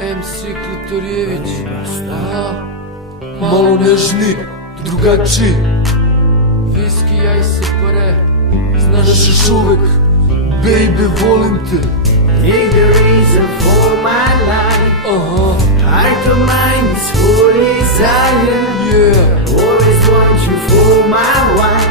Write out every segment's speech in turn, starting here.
MC Klitorijević. Aha. Malo nežni, drugačiji. Viski, jaj se pare. Znaš još uvek, baby, volim te. Take the reason for my life. Heart of mine is full desire. Always want you for my wife.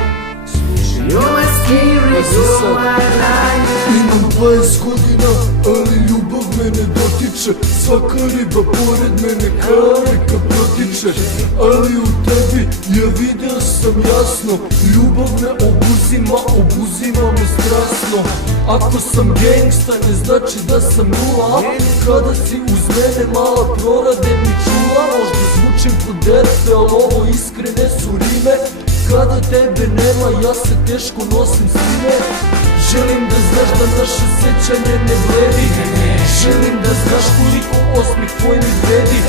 You're my spirit, you're my life. Imam 20 godina, ali ljubav mene dotiče. Svaka riba pored mene kao reka protiče. Ali u tebi ja video sam jasno. Ljubav me obuzima me strasno. Ako sam gangsta ne znači da sam nula. Kada si uz mene mala prorade mi čula. Možda zvučim po derfe, ali ovo iskrene su rime. Kada tebe nema ja se teško nosim s time. Želim da znaš da naše sećanje ne bledi. Želim da znaš koliko osmih tvoj mi vredi.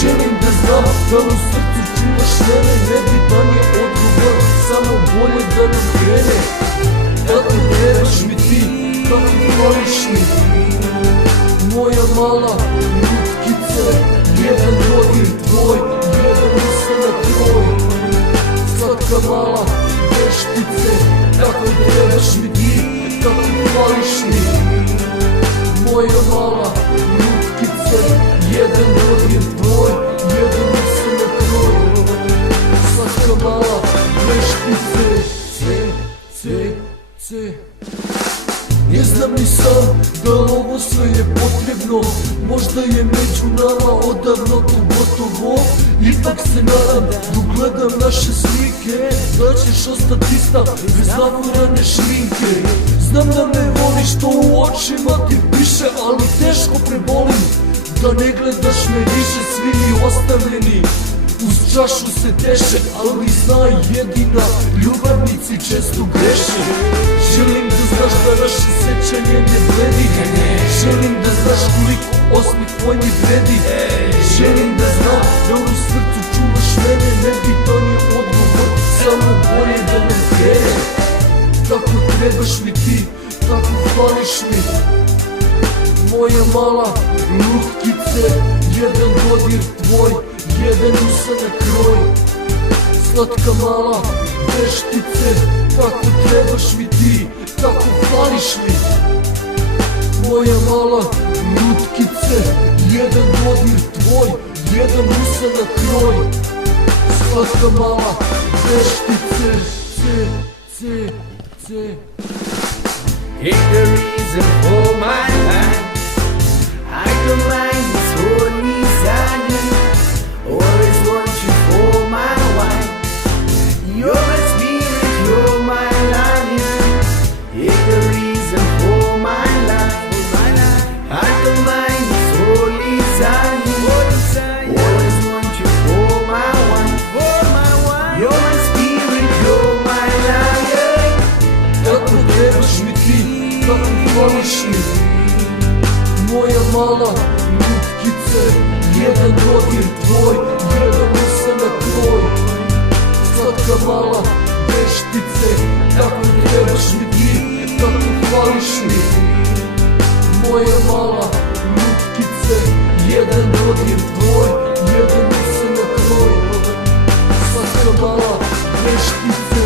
Želim da znam da u srcu čuvaš mene. Nebitan je odgovor, samo bolje da nam krene. Tako trebaš mi ti, tako voliš mi. Moja mala lutkice, jedan dodir tvoj, jedan usanak tvoj. Slatka mala veštice, tako trebaš mi ti, tako voliš mi. Moja mala lutkice, jedan dodir tvoj, jedan usanak tvoj. Slatka mala veštice, ne znam ni sam da ovo sve je potrebno. Možda je među nama odavno to gotovo. Ipak se nadam dok gledam naše slike da ćeš ostati ista bez navorane šminke. Znam da me voliš, to u očima ti piše, ali teško prebolim da ne gledaš me više. Svi mi ostavljeni uz čašu se teše, ali znaj jedina, ljubavnici često greše. Želim da znaš da naše sećanje ne bledi. Želim da znaš koliko osmih tvoj mi vredi. Želim da znam da u srcu čuvaš mene. Nebitan je odgovor, samo bolje da ne krene. Tako trebaš mi ti, tako hvališ mi. Moja mala lutkice, jedan dodir tvoj, jedan usanak kroj. Slatka mala veštice, tako trebaš mi ti, tako hvališ mi. Moja mala lutkice, jedan dodir tvoj, jedan usanak kroj. Slatka mala veštice, Take the reason for my life. Heart of mine is full desire. Always want you for my wife. You're my spirit, you're my life. Take the reason for my life. Heart of mine is full desire. Always want you for my wife. You're my spirit, you're my life. Tako trebaš mi ti, tako voliš mi. Moja mala lutkice, jedan dodir tvoj, jedan usanak tvoj. Slatka mala veštice, tako trebaš mi ti, tako hvališ mi. Moja mala lutkice, jedan dodir tvoj, jedan usanak tvoj. Slatka mala veštice,